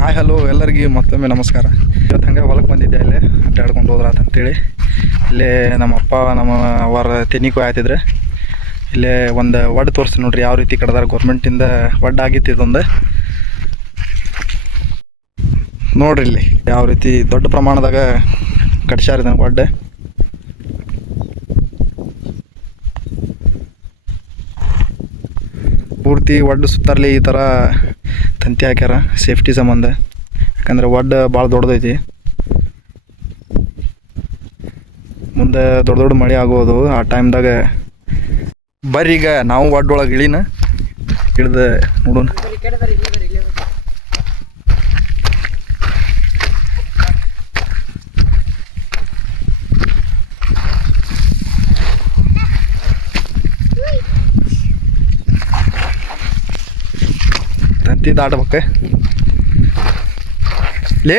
Hi hello ಎಲ್ಲರಿಗೂ ಮತ್ತೊಮ್ಮೆ ನಮಸ್ಕಾರ. ಇವತ್ತು ಹಂಗೆ ಹೊಲಕ್ಕೆ ಬಂದಿದ್ದೆ, ಇಲ್ಲೇ ಅಡ್ಡಾಡ್ಕೊಂಡು ಹೋದ್ರಾತ ಅಂತೇಳಿ. ಇಲ್ಲೇ ನಮ್ಮಪ್ಪ ಅವರ ತೆನಿಗೂ ಆಯ್ತಿದ್ರೆ ಇಲ್ಲೇ ಒಂದು ಒಡ್ಡು ತೋರಿಸ್ತೀನಿ ನೋಡ್ರಿ, ಯಾವ ರೀತಿ ಕಡ್ದಾರ. ಗೌರ್ಮೆಂಟಿಂದ ಒಡ್ಡು ಆಗಿತ್ತು ಇದೊಂದು ನೋಡ್ರಿ. ಇಲ್ಲಿ ಯಾವ ರೀತಿ ದೊಡ್ಡ ಪ್ರಮಾಣದಾಗ ಕಡ್ಸ್ಯಾರ ಇದನ್ನು ಒಡ್ಡು. ಪೂರ್ತಿ ಒಡ್ಡು ಸುತ್ತಾರಲಿ ಈ ಥರ ತಂತಿ ಹಾಕ್ಯಾರ ಸೇಫ್ಟಿ ಸಂಬಂಧ. ಯಾಕಂದ್ರೆ ಒಡ್ಡು ಭಾಳ ದೊಡ್ಡದೈತಿ, ಮುಂದೆ ದೊಡ್ಡ ದೊಡ್ಡ ಮಳೆ ಆಗೋದು ಆ ಟೈಮ್ದಾಗ. ಬರ್ರಿ ಈಗ ನಾವು ಒಡ್ಡೊಳಗೆ ಇಳಿದು ನೋಡೋಣ. ತಂತಿ ದಾಟಬೇಕು ಲೇ.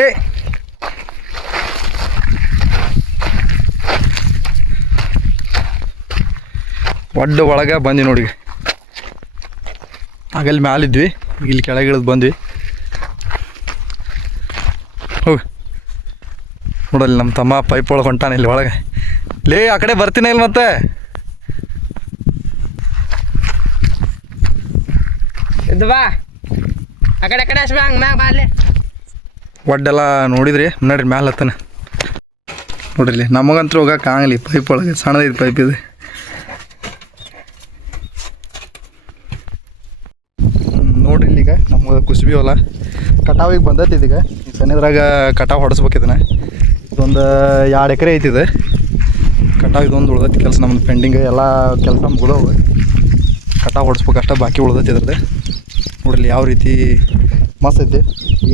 ಒಡ್ಡು ಒಳಗೆ ಬಂದ್ವಿ ನೋಡಿ. ಆಗಲ್ಲಿ ಮ್ಯಾಲಿದ್ವಿ, ಇಲ್ಲಿ ಕೆಳಗೆ ಇಳಿದು ಬಂದ್ವಿ. ಹೋಗಿ ನೋಡಲ್ಲಿ ನಮ್ಮ ತಮ್ಮ ಪೈಪ್ ಒಳಗೆ ಹೊಂಟಾನ ಇಲ್ಲಿ ಒಳಗೆ. ಲೇ ಆ ಕಡೆ ಬರ್ತೀನಿ ಇಲ್ಲಿ ಮತ್ತೆ. ಬಾ ಆ ಕಡೆ ಮ್ಯಾಗ ಬಾರ್ಲೆ. ಒಡ್ಡೆಲ್ಲ ನೋಡಿದ್ರಿ ನೋಡ್ರಿ, ಮ್ಯಾಲೆ ಹತ್ತನ ನೋಡ್ರಿ. ನಮಗಂತೂ ಹೋಗಕ್ಕೆ ಆಗಲಿ, ಪೈಪ್ ಒಳಗೆ ಸಣ್ಣದೈದು ಪೈಪ್ ಇದೆ. ನೋಡ್ರಿ ಇಲ್ಲಿಗ ನಮ್ಗೆ ಕುಸ್ಬಿ ಹೊಲ ಕಟಾವಿಗೆ ಬಂದೈತಿ. ಇದೀಗ ಈ ಸಣ್ಣದ್ರಾಗ ಕಟಾವು ಹೊಡೆಸ್ಬೇಕು. ಇದನ್ನ ಇದೊಂದು 2 ಎಕರೆ ಐತಿದೆ ಕಟಾವು. ಇದೊಂದು ಉಳ್ದೈತಿ ಕೆಲಸ ನಮ್ದು ಪೆಂಡಿಂಗ್. ಎಲ್ಲ ಕೆಲಸ ಮುಗಿದವು, ಕಟಾವು ಹೊಡೆಸ್ಬೇಕು ಅಷ್ಟೇ ಬಾಕಿ ಉಳ್ದೈತಿ ಇದ್ರದ್ದು. ನೋಡ್ರಿ ಯಾವ ರೀತಿ ಮಸ್ತ್ ಐತಿ.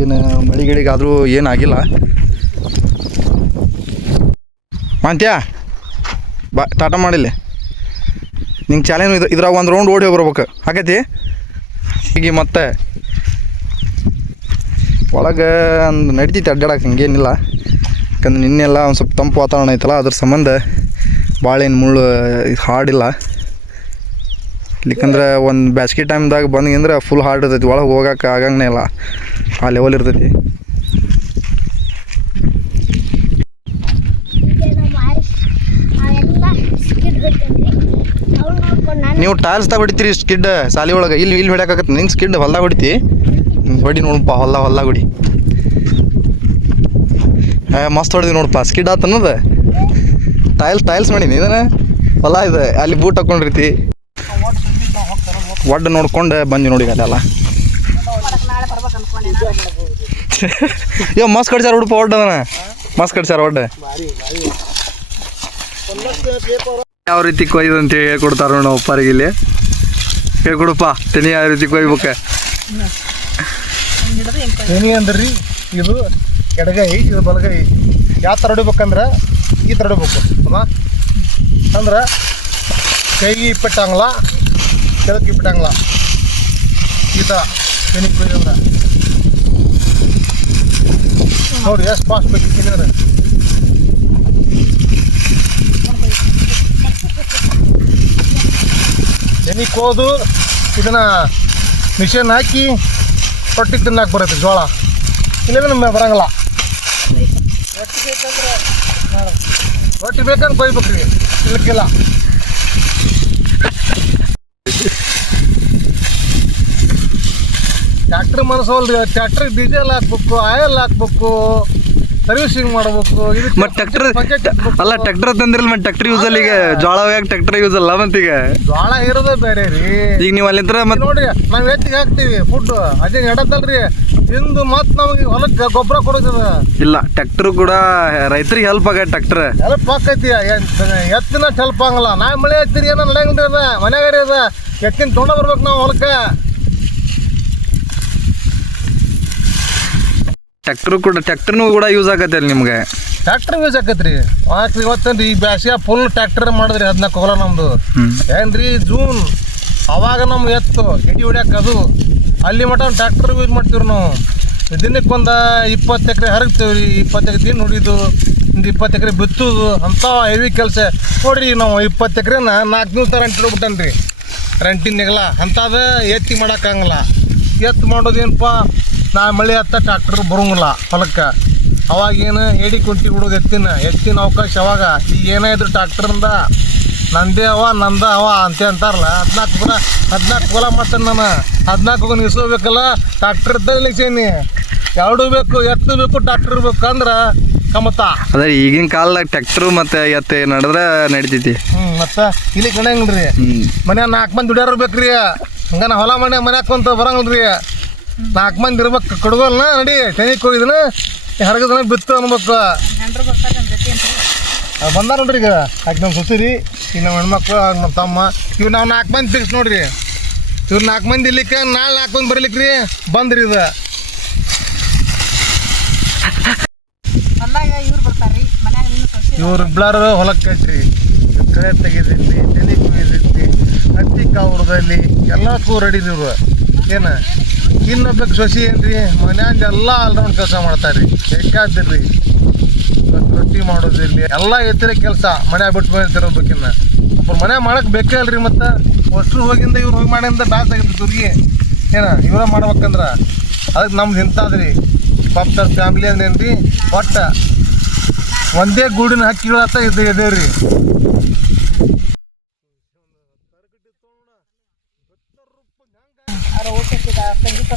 ಏನು ಮಳಿಗಳಿಗಾದರೂ ಏನಾಗಿಲ್ಲ. ಮಾಂತ್ಯ ಬಾ ಟಾಟಾ ಮಾಡಿಲ್ಲ ನಿಂಗೆ ಚಾಲೆಂಜ್. ಇದ್ರಾಗ ಒಂದು ರೌಂಡ್ ಓಡಿ ಹೋಗಿ ಬರ್ಬೇಕು ಆಕೈತಿ. ಹೀಗೆ ಮತ್ತೆ ಒಳಗೆ ಒಂದು ನಡಿತೈತಿ ಅಡ್ಡಾಡಕ್ಕೆ, ಹಂಗೇನಿಲ್ಲ. ಯಾಕಂದ್ರೆ ನಿನ್ನೆಲ್ಲ ಒಂದು ಸ್ವಲ್ಪ ತಂಪು ವಾತಾವರಣ ಐತಲ್ಲ, ಅದ್ರ ಸಂಬಂಧ ಭಾಳ ಏನು ಮುಳ್ಳು ಹಾರ್ಡಿಲ್ಲ. ಇಲ್ಲಿಕಂದ್ರೆ ಒಂದು ಬ್ಯಾಸ್ಗೆ ಟೈಮ್ದಾಗ ಬಂದಂದ್ರೆ ಫುಲ್ ಹಾರ್ಡ್ ಇರ್ತೈತಿ, ಒಳಗೆ ಹೋಗೋಕೆ ಆಗಂಗೇ ಇಲ್ಲ, ಆ ಲೆವೆಲ್ ಇರ್ತೈತಿ. ನೀವು ಟೈಲ್ಸ್ ತಗ ಹೊಡಿತೀರಿ ಸ್ಕಿಡ್ ಸಾಲಿ ಒಳಗೆ. ಇಲ್ಲಿ ಹೊಡ್ಯಾಕತ್ತೆ ನಿಂಗೆ ಸ್ಕಿಡ್ ಹೊಲ್ದಾಗ ಹೊಡಿತಿ. ಹೊಡಿ ನೋಡಪ್ಪ, ಹೊಲ್ದಾಗ ಹೊಡಿ. ಮಸ್ತ್ ಹೊಡೆದಿ ನೋಡಪ್ಪ, ಸ್ಕಿಡ್ ಆತನದ. ಟೈಲ್ಸ್ ಮಾಡೀನಿ ಇದನ್ನ ಹೊಲ ಇದೆ. ಅಲ್ಲಿ ಬೂಟ್ ಹಾಕೊಂಡಿರ್ತಿ. ಒಡ್ಡು ನೋಡ್ಕೊಂಡು ಬಂದ್ವಿ ನೋಡಿ ಅಲ್ಲೆಲ್ಲ. ಯೋ ಮಸ್ತ್ ಕಡ್ಸ್ಯಾರ ಹುಡುಪ ಒಡ್ಡು. ಅದನ್ನ ಮಸ್ತ್ ಕಡ್ಸ್ಯಾರ ಒಡ್ಡು. ಯಾವ ರೀತಿ ಕೊಯ್ದು ಅಂತ ಹೇಳ್ಕೊಡ್ತಾರ ನಾವು ಅಪ್ಪರಿಗೆ. ಇಲ್ಲಿ ಹೇಳ್ಕೊಡಪ್ಪ ತೆನಿ ಯಾವ ರೀತಿ ಕೊಯ್ಬೇಕು. ತೆನಿ ಅಂದ್ರಿ ಇದು ಎಡಗೈ, ಇದು ಬಲಗೈ. ಯಾವ ಥರ ಹೊಡಿಬೇಕಂದ್ರೆ ಈ ಥರ ಹೊಡಿಬೇಕು ಅಂದ್ರೆ ಕೈಗೆ ಇಪ್ಪಿಟ್ಟಂಗಲ್ಲ, ಕೆಳಕ್ಕೆ ಇಪ್ಪಿಟ್ಟಂಗಲ್ಲ. ಈ ಥರ ತೆನಿ ಕೊಯ್ದಂದ್ರೆ ನೋಡಿ ಎಷ್ಟು ಫಾಸ್ಟ್ ಬೇಕಿದ್ರೆ. ತೆನಿ ಕೋದು ಇದನ್ನು ಮಿಷನ್ ಹಾಕಿ ರೊಟ್ಟಿ ತಿನ್ನಕ್ಕೆ ಬರುತ್ತೆ ಜೋಳ. ಇಲ್ಲಂದ್ರೆ ನಮ್ಗೆ ಬರೋಂಗಿಲ್ಲ. ರೊಟ್ಟಿ ಬೇಕಂದ್ರೆ ಕೊಯ್ಬೇಕ್ರಿ, ಇಲ್ಲಕ್ಕಿಲ್ಲ. ಟ್ಯಾಕ್ಟ್ರ್ ಮನಸ್ಸೋಲ್ರಿ. ಟ್ಯಾಕ್ಟ್ರಿಗೆ ಡೀಸೆಲ್ ಹಾಕ್ಬೇಕು, ಆಯಿಲ್ ಹಾಕ್ಬೇಕು, ಸರ್ವಿಸಿಂಗ್ ಮಾಡ್ಬೇಕು. ಮತ್ತೆ ಟ್ಯಾಕ್ಟರ್ ಅಲ್ಲ, ಟ್ಯಾಕ್ಟರ್ ತಂದಿರಲ್ಲ ಮತ್ತೆ ಟ್ಯಾಕ್ಟರ್ ಯೂಸ್ ಅಲ್ಲಿ. ಈಗ ಜೋಳ ಹೋಗ್ಯಾಕ ಟ್ಯಾಕ್ಟರ್ ಯೂಸ್ ಅಲ್ಲ ಮತ್ತೆ. ಈಗ ಜೋಳ ಇರೋದೇ ಬೇರೆ ರೀ. ಈಗ ನೀವು ಅಲ್ಲಿಂದ ಮತ್ತೆ ನೋಡ್ರಿ, ನಾವು ಎತ್ತಿಗೆ ಹಾಕ್ತೀವಿ ಫುಡ್, ಅದೇ ಎಡತ್ತಲ್ರಿ ತಿಂದು ಮತ್ತೆ ನಮಗೆ ಹೊಲಕ್ಕೆ ಗೊಬ್ಬರ ಕೊಡೋದ. ಇಲ್ಲ, ಟ್ಯಾಕ್ಟರ್ ಕೂಡ ರೈತರಿಗೆ ಹೆಲ್ಪ್ ಆಗ. ಟ್ಯಾಕ್ಟರ್ ಹೆಲ್ಪ್ ಆಕೈತಿ, ಎತ್ತಿನ ಹೆಲ್ಪ್ ಆಗಲ್ಲ. ನಾ ಮಳೆ ಹತ್ತಿರಿ ಏನೋ ನಡೆಯಂಗಿಲ್ಲ ಅದ ಮನ್ಯಾಗ ಅದ. ಎತ್ತಿನ ತೊಗೊಂಡ ಬರ್ಬೇಕು ನಾವು ಹೊಲಕ್ಕೆ. ಟ್ಯಾಕ್ಟರ್ನು ಕೂಡ ಯೂಸ್ ಆಗತ್ತೆ ಅಲ್ಲಿ ನಿಮ್ಗೆ. Tractor use ಆಕೈತ್ರಿ. ಇವತ್ತೇನ್ರಿ ಈ ಬ್ಯಾಸಿಗೆ ಫುಲ್ ಟ್ಯಾಕ್ಟರ್ ಮಾಡಿದ್ರಿ. 14 ಹೊಲ ನಮ್ದು ಏನ್ರಿ ಜೂನ್. ಅವಾಗ ನಮ್ಗೆ ಎತ್ತು ಎಡಿ ಹೊಡ್ಯಾಕ ಅದು ಅಲ್ಲಿ ಮಟ ಟ್ಯಾಕ್ಟರ್ ಯೂಸ್ ಮಾಡ್ತೀವಿ ನಾವು. ದಿನಕ್ಕೊಂದು 20 ಎಕರೆ ಹರಗ್ತೀವಿ ರೀ. 20 ಎಕರೆ ದಿನ ಹೊಡಿದು, ಒಂದು 20 ಎಕರೆ ಬಿತ್ತುದು ಅಂಥ ಹೆವಿ ಕೆಲಸ ನೋಡ್ರಿ. ನಾವು 20 ಎಕರೆನ 4 ದಿವಸ ರೆಂಟ್ ಇಡ್ಬಿಟ್ಟನ್ರಿ. ರೆಂಟಿನ ನೆಗಲ ಅಂಥದ್ದು ಎತ್ತಿ ಮಾಡೋಕ್ಕಾಗಲ್ಲ. ಎತ್ತು ಮಾಡೋದೇನಪ್ಪ ಮಳೆ ಹತ್ತ ಟ್ರ್ಯಾಕ್ಟರ್ ಬರೋಂಗಿಲ್ಲ ಹೊಲಕ್ಕೆ. ಅವಾಗ ಏನು ಏಡಿ ಕುಂಟಿ ಬಿಡೋದು ಎತ್ತಿನ ಅವಕಾಶ. ಅವಾಗ ಈಗ ಏನೇ ಇದ್ರು ಟ್ರ್ಯಾಕ್ಟರಿಂದ ನಂದೇ ನಂದ ಅಂತ ಅಂತಾರಲ್ಲ. 14 ಹೊಲ ಮಾಡ್ತಾನೆ ನಾನು. 14 ನಿಲ್ಸ್ಕೋಬೇಕಲ್ಲ, ಟ್ರ್ಯಾಕ್ಟರ್ ಇದ್ದೇನಿ. ಎರಡೂ ಬೇಕು, ಎತ್ತು ಬೇಕು, ಟ್ರ್ಯಾಕ್ಟರ್ ಬೇಕು ಅಂದ್ರೆ ಕಮತ. ಅದೇ ಈಗಿನ ಕಾಲದಾಗ ಟ್ರ್ಯಾಕ್ಟರ್ ಮತ್ತು ಎತ್ತು ನಡೆದ್ರೆ ನಡಿತೈತಿ. ಮತ್ತು ಇಲ್ಲಿ ಕಣಂಗಿಲ್ರಿ. ಮನ್ಯಾಗ 4 ಮಂದಿ ದುಡಿಯಾರ ಬೇಕ್ರಿ. ಹಂಗ ಹೊಲ ಮನ್ಯಾಗ ಕುಂತ ಬರಂಗಿಲ್ರಿ. 4 ಮಂದಿ ಇರ್ಬೇಕು. ಕಡ್ಗೋಲ್ನ ನಡಿ ತೆನಿಗೆ ಹೋಗಿದನ ಹರಗದನ ಬಿತ್ತು ಅನ್ಬೇಕು. ಬಂದಾರ ನೋಡ್ರಿ ಈಗ. ಆಕೆ ನಮ್ಮ ಸುತ್ತೀರಿ, ಈಗ ನಮ್ಮ ಹೆಣ್ಮಕ್ಳು, ನಮ್ಮ ತಮ್ಮ, ಇವ್ ನಾವು 4 ಮಂದಿ ಫಿಕ್ಸ್ ನೋಡ್ರಿ. ಇವ್ರು 4 ಮಂದಿ ಇರ್ಲಿಕ್ಕೆ, ನಾಳೆ 4 ಮಂದಿ ಬರ್ಲಿಕ್ಕೆ ರೀ ಬಂದ್ರಿ. ಇದು ಇವ್ರು ಇಬ್ಬರು ಹೊಲಕ್ಕೆ ಕಟ್ರಿ, ಕಳೆ ತೆಗೆದಿರ್ಲಿ, ತೆನಿ ಕುಯ್ದಿರ್ಲಿ, ಹತ್ತಿ ಕಾವ್ರದಲ್ಲಿ ಎಲ್ಲಕ್ಕೂ ರೆಡಿ ಇವ್ರು. ಏನು ಇನ್ನೊಬ್ಬಕ್ಕೆ ಸೊಸಿ ಏನ್ರಿ ಮನ್ಯಾಂದ ಎಲ್ಲ ಆಲ್ರೌಂಡ್ ಕೆಲಸ ಮಾಡ್ತಾರೆ ರೀ. ಬೇಕಾದಿರ್ರಿ, ರೊಟ್ಟಿ ಮಾಡೋದಿರಲಿ, ಎಲ್ಲ ಎತ್ತಿರ ಕೆಲಸ ಮನ್ಯಾಗ ಬಿಟ್ಟು ಬಂದಿರೋದಕ್ಕಿನ್ನ ಒಬ್ಬರು ಮನ್ಯಾಗ ಮಾಡಕ್ಕೆ ಬೇಕೇ ಅಲ್ರಿ. ಮತ್ತು ಅಷ್ಟ್ರು ಹೋಗಿಂದ ಇವ್ರು ಹೋಗಿ ಮಾಡಿಂದ ಬ್ಯಾಸ್ ಆಗಿತ್ತು ಇವ್ರಿಗೆ. ಏನು ಇವರ ಮಾಡ್ಬೇಕಂದ್ರೆ ಅದಕ್ಕೆ ನಮ್ದು ಇಂಥದ್ರಿ ಪಾಪ್ತಾರ ಫ್ಯಾಮಿಲಿ ಅಂದೇನು ರೀ. ಒಟ್ಟು ಒಂದೇ ಗೂಡಿನ ಹಕ್ಕಿಗಳತ್ತ ಇದೆ ರೀ. ಊಟ ಸಂಗೀತ